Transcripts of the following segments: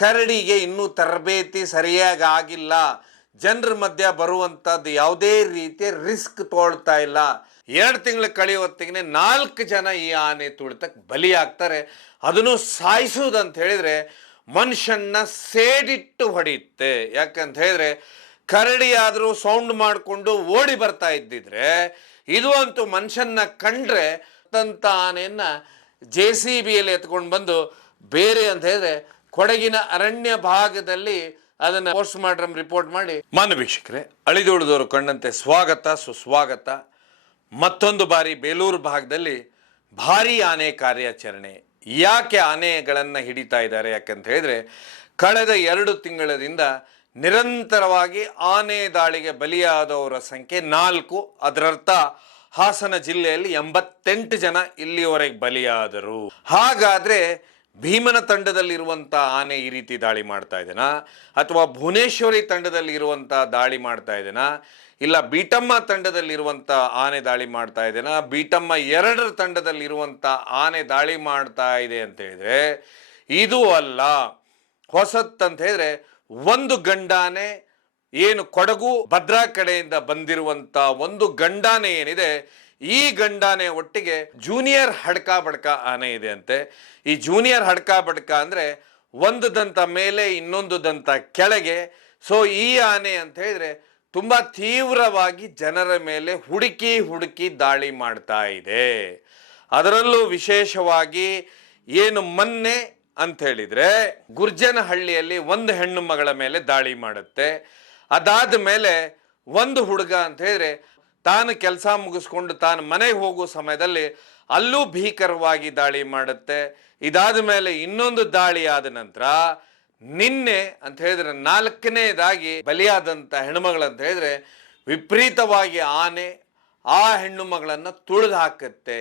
ಕರಡಿಗೆ ಇನ್ನೂ ತರಬೇತಿ ಸರಿಯಾಗಿ ಆಗಿಲ್ಲ, ಜನರ ಮಧ್ಯ ಬರುವಂಥದ್ದು ಯಾವುದೇ ರೀತಿಯ ರಿಸ್ಕ್ ತಗೊಳ್ತಾ ಇಲ್ಲ. 2 ತಿಂಗಳು ಕಳೆಯುವ ಹೊತ್ತಿಗೆ 4 ಜನ ಈ ಆನೆ ತುಳಿತಕ್ಕೆ ಬಲಿಯಾಗ್ತಾರೆ. ಅದನ್ನು ಸಾಯಿಸುವುದಂತ ಹೇಳಿದ್ರೆ ಮನುಷ್ಯನ್ನ ಸೇಡಿಟ್ಟು ಹೊಡೆಯುತ್ತೆ. ಯಾಕಂತ ಹೇಳಿದ್ರೆ ಕರಡಿ ಆದರೂ ಸೌಂಡ್ ಮಾಡಿಕೊಂಡು ಓಡಿ ಬರ್ತಾ ಇದ್ದಿದ್ರೆ, ಇದು ಅಂತೂ ಮನುಷ್ಯನ್ನ ಕಂಡ್ರೆ ತಂತ ಆನೆಯನ್ನ JCBಯಲ್ಲಿ ಎತ್ಕೊಂಡು ಬಂದು ಬೇರೆ ಅಂತ ಹೇಳಿದ್ರೆ ಕೊಡಗಿನ ಅರಣ್ಯ ಭಾಗದಲ್ಲಿ ಅದನ್ನು ಪೋಸ್ಟ್ ಮಾರ್ಟಮ್ ರಿಪೋರ್ಟ್ ಮಾಡಿ. ಮಾನ್ಯ ವೀಕ್ಷಕರೇ, ಅಳಿದುಳಿದವರು ಕಂಡಂತೆ ಸ್ವಾಗತ ಸುಸ್ವಾಗತ. ಮತ್ತೊಂದು ಬಾರಿ ಬೇಲೂರು ಭಾಗದಲ್ಲಿ ಭಾರೀ ಆನೆ ಕಾರ್ಯಾಚರಣೆ. ಯಾಕೆ ಆನೆಗಳನ್ನು ಹಿಡಿತಾ ಇದ್ದಾರೆ ಯಾಕಂತ ಹೇಳಿದ್ರೆ ಕಳೆದ 2 ತಿಂಗಳಿಂದ ನಿರಂತರವಾಗಿ ಆನೆ ದಾಳಿಗೆ ಬಲಿಯಾದವರ ಸಂಖ್ಯೆ 4. ಅದರರ್ಥ ಹಾಸನ ಜಿಲ್ಲೆಯಲ್ಲಿ 88 ಜನ ಇಲ್ಲಿಯವರೆಗೆ ಬಲಿಯಾದರು. ಹಾಗಾದ್ರೆ ಭೀಮನ ತಂಡದಲ್ಲಿರುವಂಥ ಆನೆ ಈ ರೀತಿ ದಾಳಿ ಮಾಡ್ತಾ ಇದ್ದೇನಾ, ಅಥವಾ ಭುವನೇಶ್ವರಿ ತಂಡದಲ್ಲಿ ಇರುವಂಥ ದಾಳಿ ಮಾಡ್ತಾ ಇದ್ದೇನಾ, ಇಲ್ಲ ಬೀಟಮ್ಮ ತಂಡದಲ್ಲಿರುವಂಥ ಆನೆ ದಾಳಿ ಮಾಡ್ತಾ ಇದ್ದೇನಾ, ಬೀಟಮ್ಮ 2 ತಂಡದಲ್ಲಿರುವಂಥ ಆನೆ ದಾಳಿ ಮಾಡ್ತಾ ಇದೆ ಅಂತ ಹೇಳಿದ್ರೆ ಇದು ಅಲ್ಲ. ಹೊಸತ್ತಂತ ಹೇಳಿದ್ರೆ ಒಂದು ಗಂಡಾನೆ ಏನು ಕೊಡಗು ಭದ್ರಾ ಕಡೆಯಿಂದ ಬಂದಿರುವಂಥ ಒಂದು ಗಂಡಾನೆ ಏನಿದೆ, ಈ ಗಂಡಾನೆ ಒಟ್ಟಿಗೆ ಜೂನಿಯರ್ ಹಡ್ಕ ಬಡ್ಕ ಆನೆ ಇದೆ ಅಂತೆ. ಈ ಜೂನಿಯರ್ ಹಡ್ಕ ಬಡ್ಕ ಅಂದರೆ ಒಂದು ದಂತ ಮೇಲೆ ಇನ್ನೊಂದು ದಂತ ಕೆಳಗೆ. ಸೊ ಈ ಆನೆ ಅಂತ ಹೇಳಿದ್ರೆ ತುಂಬ ತೀವ್ರವಾಗಿ ಜನರ ಮೇಲೆ ಹುಡುಕಿ ದಾಳಿ ಮಾಡ್ತಾ ಇದೆ. ಅದರಲ್ಲೂ ವಿಶೇಷವಾಗಿ ಏನು ಮೊನ್ನೆ ಅಂತ ಹೇಳಿದ್ರೆ ಗುರ್ಜನಹಳ್ಳಿಯಲ್ಲಿ ಒಂದು ಹೆಣ್ಣು ಮಗಳ ಮೇಲೆ ದಾಳಿ ಮಾಡುತ್ತೆ. ಅದಾದ ಮೇಲೆ ಒಂದು ಹುಡುಗ ಅಂತ ಹೇಳಿದ್ರೆ ತಾನು ಕೆಲಸ ಮುಗಿಸ್ಕೊಂಡು ತಾನು ಮನೆಗೆ ಹೋಗುವ ಸಮಯದಲ್ಲಿ ಅಲ್ಲೂ ಭೀಕರವಾಗಿ ದಾಳಿ ಮಾಡುತ್ತೆ. ಇದಾದ ಮೇಲೆ ಇನ್ನೊಂದು ದಾಳಿ ಆದ ನಂತರ ನಿನ್ನೆ ಅಂತ ಹೇಳಿದ್ರೆ 4ನೇದಾಗಿ ಬಲಿಯಾದಂಥ ಹೆಣ್ಣುಮಗಳಂತ ಹೇಳಿದ್ರೆ ವಿಪರೀತವಾಗಿ ಆನೆ ಆ ಹೆಣ್ಣು ಮಗಳನ್ನು ತುಳಿದು ಹಾಕುತ್ತೆ.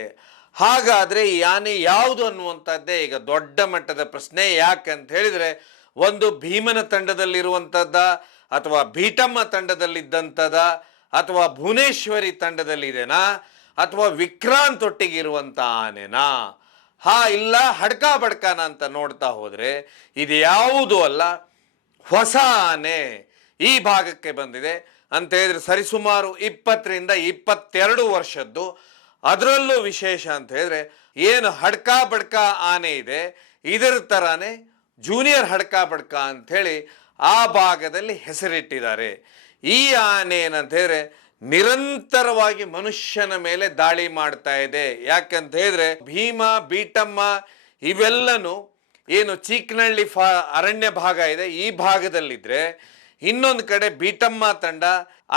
ಹಾಗಾದರೆ ಈ ಆನೆ ಯಾವುದು ಅನ್ನುವಂಥದ್ದೇ ಈಗ ದೊಡ್ಡ ಮಟ್ಟದ ಪ್ರಶ್ನೆ. ಯಾಕಂತ ಹೇಳಿದ್ರೆ ಒಂದು ಭೀಮನ ತಂಡದಲ್ಲಿರುವಂಥದ್ದ, ಅಥವಾ ಬೀಟಮ್ಮ ತಂಡದಲ್ಲಿದ್ದಂಥದ, ಅಥವಾ ಭುವನೇಶ್ವರಿ ತಂಡದಲ್ಲಿದೆನಾ, ಅಥವಾ ವಿಕ್ರಾಂತ್ ಒಟ್ಟಿಗೆ ಇರುವಂಥ ಆನೆನಾ, ಇಲ್ಲ ಹಡ್ಕ ಬಡ್ಕನ ಅಂತ ನೋಡ್ತಾ ಹೋದರೆ ಇದು ಯಾವುದೂ ಅಲ್ಲ, ಹೊಸ ಆನೆ ಈ ಭಾಗಕ್ಕೆ ಬಂದಿದೆ ಅಂತ ಹೇಳಿದ್ರೆ ಸರಿಸುಮಾರು 20ರಿಂದ 22 ವರ್ಷದ್ದು. ಅದರಲ್ಲೂ ವಿಶೇಷ ಅಂತ ಹೇಳಿದ್ರೆ ಏನು ಹಡ್ಕ ಬಡ್ಕ ಆನೆ ಇದೆ ಇದರ ಥರನೇ ಜೂನಿಯರ್ ಹಡ್ಕ ಬಡ್ಕ ಅಂಥೇಳಿ ಆ ಭಾಗದಲ್ಲಿ ಹೆಸರಿಟ್ಟಿದ್ದಾರೆ. ಈ ಆನೆ ಏನಂತ ಹೇಳಿದ್ರೆ ನಿರಂತರವಾಗಿ ಮನುಷ್ಯನ ಮೇಲೆ ದಾಳಿ ಮಾಡ್ತಾ ಇದೆ. ಯಾಕಂತ ಹೇಳಿದ್ರೆ ಭೀಮ ಬೀಟಮ್ಮ ಇವೆಲ್ಲನೂ ಏನು ಚೀಕನಹಳ್ಳಿ ಅರಣ್ಯ ಭಾಗ ಇದೆ ಈ ಭಾಗದಲ್ಲಿದ್ದರೆ, ಇನ್ನೊಂದು ಕಡೆ ಬೀಟಮ್ಮ ತಂಡ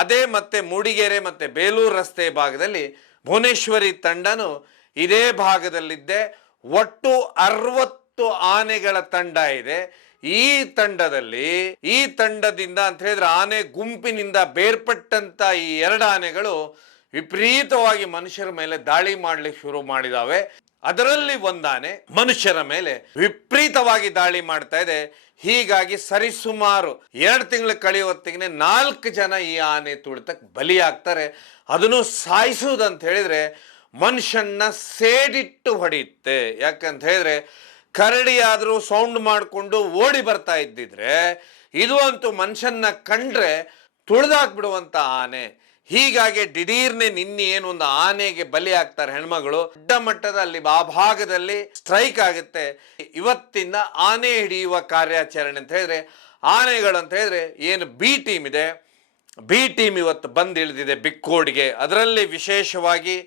ಅದೇ ಮತ್ತೆ ಮೂಡಿಗೆರೆ ಮತ್ತೆ ಬೇಲೂರು ರಸ್ತೆ ಭಾಗದಲ್ಲಿ ಭುವನೇಶ್ವರಿ ತಂಡನು ಇದೇ ಭಾಗದಲ್ಲಿದ್ದೆ. ಒಟ್ಟು 60 ಆನೆಗಳ ತಂಡ ಇದೆ. ಈ ತಂಡದಿಂದ ಅಂತ ಹೇಳಿದ್ರೆ ಆನೆ ಗುಂಪಿನಿಂದ ಬೇರ್ಪಟ್ಟಂತ ಈ 2 ಆನೆಗಳು ವಿಪರೀತವಾಗಿ ಮನುಷ್ಯರ ಮೇಲೆ ದಾಳಿ ಮಾಡ್ಲಿಕ್ಕೆ ಶುರು ಮಾಡಿದಾವೆ. ಅದರಲ್ಲಿ ಒಂದಾನೆ ಮನುಷ್ಯರ ಮೇಲೆ ವಿಪರೀತವಾಗಿ ದಾಳಿ ಮಾಡ್ತಾ ಇದೆ. ಹೀಗಾಗಿ ಸರಿಸುಮಾರು 2 ತಿಂಗಳು ಕಳೆಯುವ ಹೊತ್ತಿಗೆ 4 ಜನ ಈ ಆನೆ ತುಳಿತಕ್ಕೆ ಬಲಿಯಾಗ್ತಾರೆ. ಅದನ್ನು ಸಾಯಿಸುವುದಂತ ಹೇಳಿದ್ರೆ ಮನುಷ್ಯನ್ನ ಸೇಡಿಟ್ಟು ಹೊಡೆಯುತ್ತೆ. ಯಾಕಂತ ಹೇಳಿದ್ರೆ ಕರಡಿ ಆದರೂ ಸೌಂಡ್ ಮಾಡಿಕೊಂಡು ಓಡಿ ಬರ್ತಾ ಇದ್ದಿದ್ರೆ, ಇದು ಅಂತೂ ಮನುಷ್ಯನ್ನ ಕಂಡ್ರೆ ತುಳಿದಾಕ್ಬಿಡುವಂಥ ಆನೆ. ಹೀಗಾಗಿ ದಿಢೀರ್ನೆ ನಿನ್ನೆ ಏನೊಂದು ಆನೆಗೆ ಬಲಿ ಆಗ್ತಾರೆ ಹೆಣ್ಮಗಳು. ದೊಡ್ಡ ಮಟ್ಟದ ಅಲ್ಲಿ ಆ ಭಾಗದಲ್ಲಿ ಸ್ಟ್ರೈಕ್ ಆಗುತ್ತೆ. ಇವತ್ತಿಂದ ಆನೆ ಹಿಡಿಯುವ ಕಾರ್ಯಾಚರಣೆ ಅಂತ ಹೇಳಿದ್ರೆ ಆನೆಗಳಂತ ಹೇಳಿದ್ರೆ ಏನು ಬಿ ಟೀಮ್ ಇದೆ, ಬಿ ಟೀಮ್ ಇವತ್ತು ಬಂದು ಇಳಿದಿದೆ ಬಿಕ್ಕೋಡ್ಗೆ. ಅದರಲ್ಲಿ ವಿಶೇಷವಾಗಿ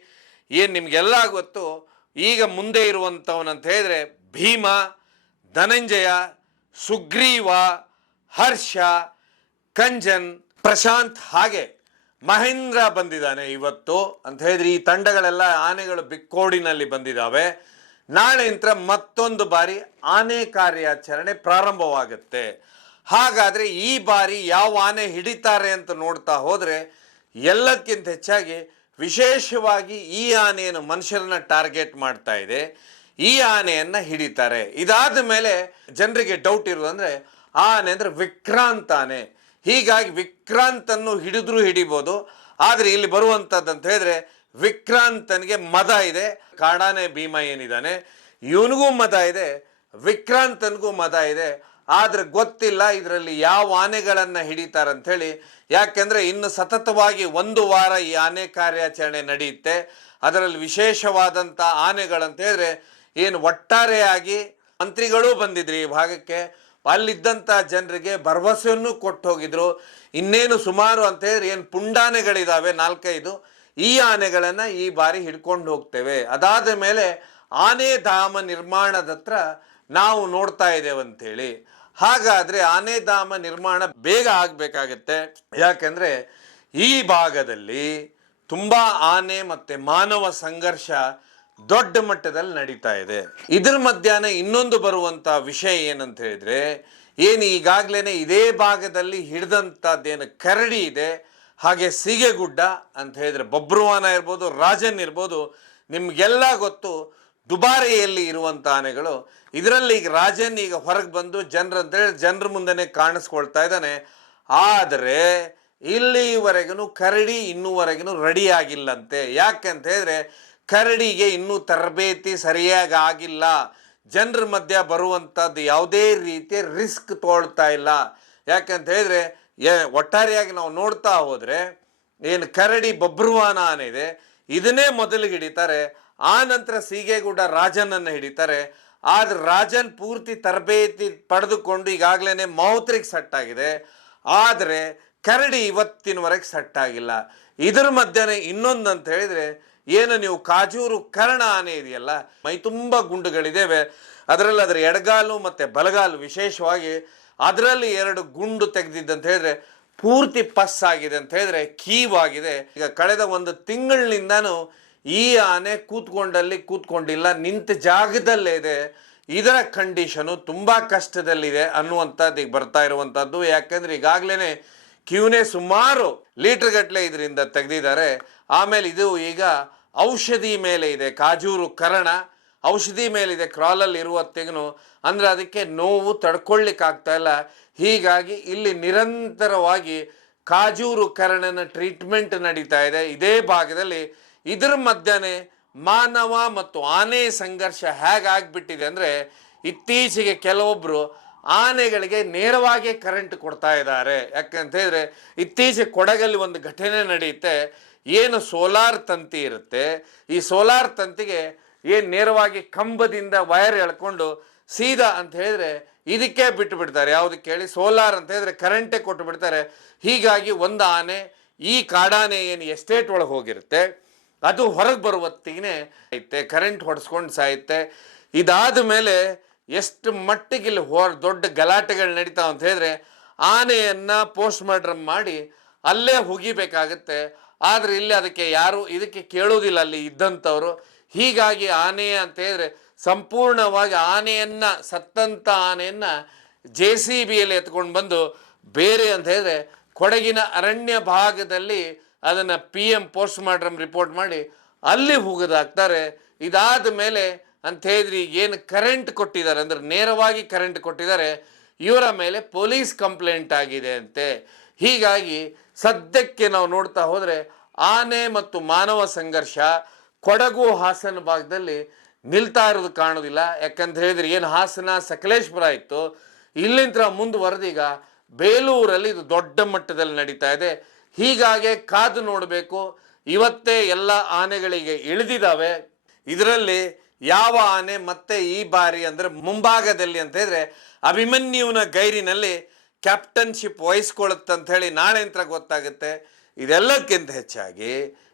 ಏನು ನಿಮಗೆಲ್ಲ ಗೊತ್ತು, ಈಗ ಮುಂದೆ ಇರುವಂಥವನಂತ ಹೇಳಿದ್ರೆ ಭೀಮ, ಧನಂಜಯ, ಸುಗ್ರೀವ, ಹರ್ಷ, ಕಂಜನ್, ಪ್ರಶಾಂತ್, ಹಾಗೆ ಮಹೇಂದ್ರ ಬಂದಿದ್ದಾನೆ ಇವತ್ತು ಅಂತ ಹೇಳಿದ್ರೆ ಈ ತಂಡಗಳೆಲ್ಲ ಆನೆಗಳು ಬಿಕ್ಕೋಡಿನಲ್ಲಿ ಬಂದಿದ್ದಾವೆ. ನಾಳೆಯಿಂದ ಮತ್ತೊಂದು ಬಾರಿ ಆನೆ ಕಾರ್ಯಾಚರಣೆ ಪ್ರಾರಂಭವಾಗುತ್ತೆ. ಹಾಗಾದರೆ ಈ ಬಾರಿ ಯಾವ ಆನೆ ಹಿಡಿತಾರೆ ಅಂತ ನೋಡ್ತಾ ಹೋದರೆ ಎಲ್ಲಕ್ಕಿಂತ ಹೆಚ್ಚಾಗಿ ವಿಶೇಷವಾಗಿ ಈ ಆನೆಯನ್ನು ಮನುಷ್ಯರನ್ನ ಟಾರ್ಗೆಟ್ ಮಾಡ್ತಾ ಇದೆ. ಈ ಆನೆಯನ್ನು ಹಿಡಿತಾರೆ. ಇದಾದ ಮೇಲೆ ಜನರಿಗೆ ಡೌಟ್ ಇರೋದಂದ್ರೆ ಆನೆ ಅಂದರೆ ವಿಕ್ರಾಂತ್ ಆನೆ. ಹೀಗಾಗಿ ವಿಕ್ರಾಂತನ್ನು ಹಿಡಿಬೋದು. ಆದರೆ ಇಲ್ಲಿ ಬರುವಂಥದ್ದಂತ ಹೇಳಿದ್ರೆ ವಿಕ್ರಾಂತನಿಗೆ ಮದ ಇದೆ. ಕಾಡಾನೆ ಭೀಮ ಏನಿದ್ದಾನೆ ಇವನಿಗೂ ಮದ ಇದೆ, ವಿಕ್ರಾಂತನಿಗೂ ಮದ ಇದೆ. ಆದ್ರೆ ಗೊತ್ತಿಲ್ಲ ಇದರಲ್ಲಿ ಯಾವ ಆನೆಗಳನ್ನು ಹಿಡಿತಾರಂಥೇಳಿ. ಯಾಕೆಂದ್ರೆ ಇನ್ನು ಸತತವಾಗಿ 1 ವಾರ ಈ ಆನೆ ಕಾರ್ಯಾಚರಣೆ ನಡೆಯುತ್ತೆ. ಅದರಲ್ಲಿ ವಿಶೇಷವಾದಂಥ ಆನೆಗಳಂತ ಹೇಳಿದ್ರೆ ಏನು ಒಟ್ಟಾರೆಯಾಗಿ ಮಂತ್ರಿಗಳು ಬಂದಿದ್ರಿ ಈ ಭಾಗಕ್ಕೆ, ಅಲ್ಲಿದ್ದಂಥ ಜನರಿಗೆ ಭರವಸೆಯನ್ನು ಕೊಟ್ಟು ಹೋಗಿದ್ರು. ಇನ್ನೇನು ಸುಮಾರು ಅಂತ ಹೇಳಿದ್ರೆ ಏನು ಪುಂಡಾನೆಗಳಿದಾವೆ 4-5, ಈ ಆನೆಗಳನ್ನು ಈ ಬಾರಿ ಹಿಡ್ಕೊಂಡು ಹೋಗ್ತೇವೆ. ಅದಾದ ಮೇಲೆ ಆನೆ ಧಾಮ ನಿರ್ಮಾಣದ ಹತ್ರ ನಾವು ನೋಡ್ತಾ ಇದ್ದೇವೆ ಅಂತೇಳಿ. ಹಾಗಾದ್ರೆ ಆನೆ ಧಾಮ ನಿರ್ಮಾಣ ಬೇಗ ಆಗಬೇಕಾಗತ್ತೆ. ಯಾಕೆಂದ್ರೆ ಈ ಭಾಗದಲ್ಲಿ ತುಂಬಾ ಆನೆ ಮತ್ತೆ ಮಾನವ ಸಂಘರ್ಷ ದೊಡ್ಡ ಮಟ್ಟದಲ್ಲಿ ನಡೀತಾ ಇದೆ. ಇದ್ರ ಮಧ್ಯಾಹ್ನ ಇನ್ನೊಂದು ಬರುವಂತ ವಿಷಯ ಏನಂತ ಹೇಳಿದ್ರೆ, ಏನು ಈಗಾಗಲೇ ಇದೇ ಭಾಗದಲ್ಲಿ ಹಿಡಿದಂಥದ್ದೇನು ಕರಡಿ ಇದೆ, ಹಾಗೆ ಸೀಗೆಗುಡ್ಡ ಅಂತ ಹೇಳಿದ್ರೆ ಬಬ್ರುವಾನ ಇರ್ಬೋದು, ರಾಜನ್ ಇರ್ಬೋದು, ನಿಮ್ಗೆಲ್ಲ ಗೊತ್ತು ದುಬಾರಿಯಲ್ಲಿ ಇರುವಂಥ ಆನೆಗಳು. ಇದರಲ್ಲಿ ಈಗ ರಾಜನ್ ಈಗ ಹೊರಗೆ ಬಂದು ಜನರ ಮುಂದೆನೆ ಕಾಣಿಸ್ಕೊಳ್ತಾ ಇದ್ದಾನೆ. ಆದರೆ ಇಲ್ಲಿವರೆಗೂ ಕರಡಿ ಇನ್ನೂವರೆಗೂ ರೆಡಿ ಆಗಿಲ್ಲಂತೆ. ಯಾಕೆಂತ ಹೇಳಿದ್ರೆ ಕರಡಿಗೆ ಇನ್ನೂ ತರಬೇತಿ ಸರಿಯಾಗಿ ಆಗಿಲ್ಲ. ಜನರ ಮಧ್ಯ ಬರುವಂಥದ್ದು ಯಾವುದೇ ರೀತಿಯ ರಿಸ್ಕ್ ತಗೊಳ್ತಾ ಇಲ್ಲ. ಯಾಕಂತ ಹೇಳಿದ್ರೆ ಒಟ್ಟಾರೆಯಾಗಿ ನಾವು ನೋಡ್ತಾ ಹೋದರೆ ಏನು ಕರಡಿ ಬಬ್ರುವಾನ ಆನೆ ಇದೆ, ಇದನ್ನೇ ಮೊದಲಿಗೆ ಹಿಡಿತಾರೆ. ಆ ನಂತರ ಸೀಗೆಗುಡ್ಡ ರಾಜನನ್ನು ಹಿಡಿತಾರೆ. ಆದ್ರೆ ರಾಜನ್ ಪೂರ್ತಿ ತರಬೇತಿ ಪಡೆದುಕೊಂಡು ಈಗಾಗಲೇ ಮೌತ್ರಿಗೆ ಸೆಟ್ ಆಗಿದೆ. ಆದರೆ ಕರಡಿ ಇವತ್ತಿನವರೆಗೆ ಸೆಟ್ ಆಗಿಲ್ಲ. ಇದ್ರ ಮಧ್ಯೆ ಇನ್ನೊಂದು ಅಂತ ಹೇಳಿದ್ರೆ ಏನು ನೀವು ಕಾಜೂರು ಕರ್ಣ ಆನೆ ಇದೆಯಲ್ಲ, ಮೈ ತುಂಬ ಗುಂಡುಗಳಿದ್ದೇವೆ. ಅದರಲ್ಲಿ ಅದರ ಎಡಗಾಲು ಮತ್ತು ಬಲಗಾಲು ವಿಶೇಷವಾಗಿ ಅದರಲ್ಲಿ 2 ಗುಂಡು ತೆಗೆದಿದ್ದಂತ ಹೇಳಿದ್ರೆ ಪೂರ್ತಿ ಪಸ್ ಆಗಿದೆ ಅಂತ ಹೇಳಿದ್ರೆ ಕೀವಾಗಿದೆ. ಈಗ ಕಳೆದ 1 ತಿಂಗಳಿನಿಂದನೂ ಈ ಆನೆ ಕೂತ್ಕೊಂಡಿಲ್ಲ, ನಿಂತ ಜಾಗದಲ್ಲೇ ಇದೆ. ಇದರ ಕಂಡೀಷನು ತುಂಬ ಕಷ್ಟದಲ್ಲಿದೆ ಅನ್ನುವಂಥದ್ದು ಈಗ ಬರ್ತಾ ಇರುವಂಥದ್ದು. ಯಾಕೆಂದ್ರೆ ಈಗಾಗಲೇ ಕ್ಯೂನೇ ಸುಮಾರು ಲೀಟರ್ ಗಟ್ಟಲೆ ಇದರಿಂದ ತೆಗೆದಿದ್ದಾರೆ. ಆಮೇಲೆ ಇದು ಈಗ ಔಷಧಿ ಮೇಲೆ ಇದೆ, ಕಾಜೂರು ಕರ್ಣ ಔಷಧಿ ಮೇಲಿದೆ, ಕ್ರಾಲಲ್ಲಿ ಇರುವತ್ತೆಗೂ ಅಂದರೆ ಅದಕ್ಕೆ ನೋವು ತಡ್ಕೊಳ್ಳಿಕ್ಕಾಗ್ತಾ ಇಲ್ಲ. ಹೀಗಾಗಿ ಇಲ್ಲಿ ನಿರಂತರವಾಗಿ ಕಾಜೂರು ಕರ್ಣನ ಟ್ರೀಟ್ಮೆಂಟ್ ನಡೀತಾ ಇದೆ ಇದೇ ಭಾಗದಲ್ಲಿ. ಇದರ ಮಧ್ಯೆ ಮಾನವ ಮತ್ತು ಆನೆ ಸಂಘರ್ಷ ಹೇಗಾಗ್ಬಿಟ್ಟಿದೆ ಅಂದರೆ, ಇತ್ತೀಚೆಗೆ ಕೆಲವೊಬ್ಬರು ಆನೆಗಳಿಗೆ ನೇರವಾಗಿ ಕರೆಂಟ್ ಕೊಡ್ತಾ ಇದ್ದಾರೆ. ಯಾಕಂತ ಹೇಳಿದ್ರೆ ಇತ್ತೀಚೆಗೆ ಕೊಡಗಲ್ಲಿ ಒಂದು ಘಟನೆ ನಡೆಯುತ್ತೆ. ಏನು ಸೋಲಾರ್ ತಂತಿ ಇರುತ್ತೆ, ಈ ಸೋಲಾರ್ ತಂತಿಗೆ ಏನು ನೇರವಾಗಿ ಕಂಬದಿಂದ ವೈರ್ ಎಳ್ಕೊಂಡು ಸೀದಾ ಅಂತ ಹೇಳಿದ್ರೆ ಇದಕ್ಕೆ ಬಿಟ್ಟು ಬಿಡ್ತಾರೆ. ಯಾವುದಕ್ಕೆ ಹೇಳಿ, ಸೋಲಾರ್ ಅಂತ ಹೇಳಿದ್ರೆ ಕರೆಂಟೇ ಕೊಟ್ಟು ಬಿಡ್ತಾರೆ. ಹೀಗಾಗಿ ಒಂದು ಆನೆ, ಈ ಕಾಡಾನೆ ಏನು ಎಸ್ಟೇಟ್ ಒಳಗೆ ಹೋಗಿರುತ್ತೆ, ಅದು ಹೊರಗೆ ಬರುವತ್ತಿಗೆ ಐತೆ ಕರೆಂಟ್ ಹೊಡೆಸ್ಕೊಂಡು ಸಾಯುತ್ತೆ. ಇದಾದ ಮೇಲೆ ಎಷ್ಟು ಮಟ್ಟಿಗೆ ಇಲ್ಲಿ ದೊಡ್ಡ ಗಲಾಟೆಗಳು ನಡೀತಾವ ಅಂತ ಹೇಳಿದ್ರೆ ಆನೆಯನ್ನು ಪೋಸ್ಟ್ ಮಾರ್ಟಮ್ ಮಾಡಿ ಅಲ್ಲೇ ಹುಗಿಬೇಕಾಗತ್ತೆ. ಆದರೆ ಇಲ್ಲಿ ಅದಕ್ಕೆ ಯಾರು ಇದಕ್ಕೆ ಕೇಳೋದಿಲ್ಲ ಅಲ್ಲಿ ಇದ್ದಂಥವ್ರು. ಹೀಗಾಗಿ ಆನೆ ಅಂತ ಹೇಳಿದ್ರೆ ಸಂಪೂರ್ಣವಾಗಿ ಆನೆಯನ್ನು, ಸತ್ತಂಥ ಆನೆಯನ್ನು JCBಯಲ್ಲಿ ಎತ್ಕೊಂಡು ಬಂದು ಬೇರೆ ಅಂತ ಹೇಳಿದ್ರೆ ಕೊಡಗಿನ ಅರಣ್ಯ ಭಾಗದಲ್ಲಿ ಅದನ್ನು PM ಪೋಸ್ಟ್ ಮಾರ್ಟಮ್ ರಿಪೋರ್ಟ್ ಮಾಡಿ ಅಲ್ಲಿ ಹುಗಿದಾಕ್ತಾರೆ. ಇದಾದ ಮೇಲೆ ಅಂತ ಹೇಳಿದ್ರೆ ಏನು ಕರೆಂಟ್ ಕೊಟ್ಟಿದ್ದಾರೆ ಅಂದರೆ ನೇರವಾಗಿ ಕರೆಂಟ್ ಕೊಟ್ಟಿದ್ದಾರೆ, ಇವರ ಮೇಲೆ ಪೊಲೀಸ್ ಕಂಪ್ಲೇಂಟ್ ಆಗಿದೆ ಅಂತೆ. ಹೀಗಾಗಿ ಸದ್ಯಕ್ಕೆ ನಾವು ನೋಡ್ತಾ ಹೋದರೆ ಆನೆ ಮತ್ತು ಮಾನವ ಸಂಘರ್ಷ ಕೊಡಗು ಹಾಸನ ಭಾಗದಲ್ಲಿ ನಿಲ್ತಾ ಇರೋದು ಕಾಣೋದಿಲ್ಲ. ಯಾಕಂತ ಹೇಳಿದ್ರೆ ಏನು ಹಾಸನ ಸಕಲೇಶ್ಪುರ ಇತ್ತು, ಇಲ್ಲಿಂದ ಮುಂದುವರೆದೀಗ ಬೇಲೂರಲ್ಲಿ ಇದು ದೊಡ್ಡ ಮಟ್ಟದಲ್ಲಿ ನಡೀತಾ ಇದೆ. ಹೀಗಾಗಿ ಕಾದು ನೋಡಬೇಕು. ಇವತ್ತೇ ಎಲ್ಲ ಆನೆಗಳಿಗೆ ಇಳಿದಿದ್ದಾವೆ. ಇದರಲ್ಲಿ ಯಾವ ಆನೆ ಮತ್ತೆ ಈ ಬಾರಿ ಅಂದರೆ ಮುಂಭಾಗದಲ್ಲಿ ಅಂತ ಹೇಳಿದ್ರೆ ಅಭಿಮನ್ಯುವಿನ ಗೈರಿನಲ್ಲಿ ಕ್ಯಾಪ್ಟನ್ಶಿಪ್ ವಹಿಸ್ಕೊಳ್ಳುತ್ತಂತ ಹೇಳಿ ನಾಳೆ ಅಂತ ಗೊತ್ತಾಗುತ್ತೆ. ಇದೆಲ್ಲಕ್ಕಿಂತ ಹೆಚ್ಚಾಗಿ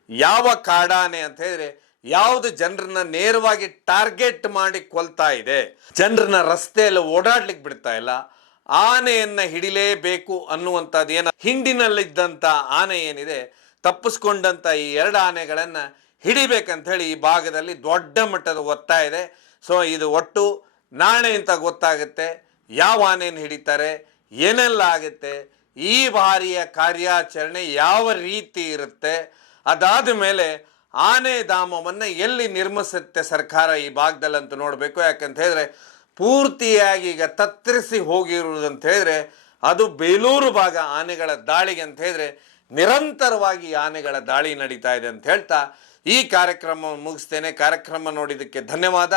ಯಾವ ಕಾಡಾನೆ ಅಂತ ಹೇಳಿದ್ರೆ ಯಾವುದು ಜನರನ್ನ ನೇರವಾಗಿ ಟಾರ್ಗೆಟ್ ಮಾಡಿ ಕೊಲ್ತಾ ಇದೆ, ಜನರನ್ನ ರಸ್ತೆಯಲ್ಲಿ ಓಡಾಡ್ಲಿಕ್ಕೆ ಬಿಡ್ತಾ ಇಲ್ಲ, ಆನೆಯನ್ನು ಹಿಡಿಲೇಬೇಕು ಅನ್ನುವಂಥದ್ದು ಏನ ಹಿಂಡಿನಲ್ಲಿದ್ದಂಥ ಆನೆ ಏನಿದೆ, ತಪ್ಪಿಸ್ಕೊಂಡಂಥ ಈ 2 ಆನೆಗಳನ್ನು ಹಿಡಿಬೇಕಂತ ಹೇಳಿ ಈ ಭಾಗದಲ್ಲಿ ದೊಡ್ಡ ಮಟ್ಟದ ಒತ್ತಾಯ ಇದೆ. ಸೊ ಇದು ಒಟ್ಟು ನಾಳೆ ಅಂತ ಗೊತ್ತಾಗುತ್ತೆ ಯಾವ ಆನೆಯನ್ನು ಹಿಡಿತಾರೆ, ಏನೆಲ್ಲ ಆಗುತ್ತೆ, ಈ ಬಾರಿಯ ಕಾರ್ಯಾಚರಣೆ ಯಾವ ರೀತಿ ಇರುತ್ತೆ. ಅದಾದ ಮೇಲೆ ಆನೆ ಧಾಮವನ್ನು ಎಲ್ಲಿ ನಿರ್ಮಿಸುತ್ತೆ ಸರ್ಕಾರ ಈ ಭಾಗದಲ್ಲಿ ಅಂತ ನೋಡಬೇಕು. ಯಾಕಂತ ಹೇಳಿದ್ರೆ ಪೂರ್ತಿಯಾಗಿ ಈಗ ತತ್ತರಿಸಿ ಹೋಗಿರುವುದಂತ ಹೇಳಿದ್ರೆ ಅದು ಬೇಲೂರು ಭಾಗ ಆನೆಗಳ ದಾಳಿಗೆ ಅಂತ ಹೇಳಿದ್ರೆ ನಿರಂತರವಾಗಿ ಆನೆಗಳ ದಾಳಿ ನಡೀತಾ ಇದೆ ಅಂತ ಹೇಳ್ತಾ ಈ ಕಾರ್ಯಕ್ರಮವನ್ನು ಮುಗಿಸ್ತೇನೆ. ಕಾರ್ಯಕ್ರಮ ನೋಡಿದ್ದಕ್ಕೆ ಧನ್ಯವಾದ.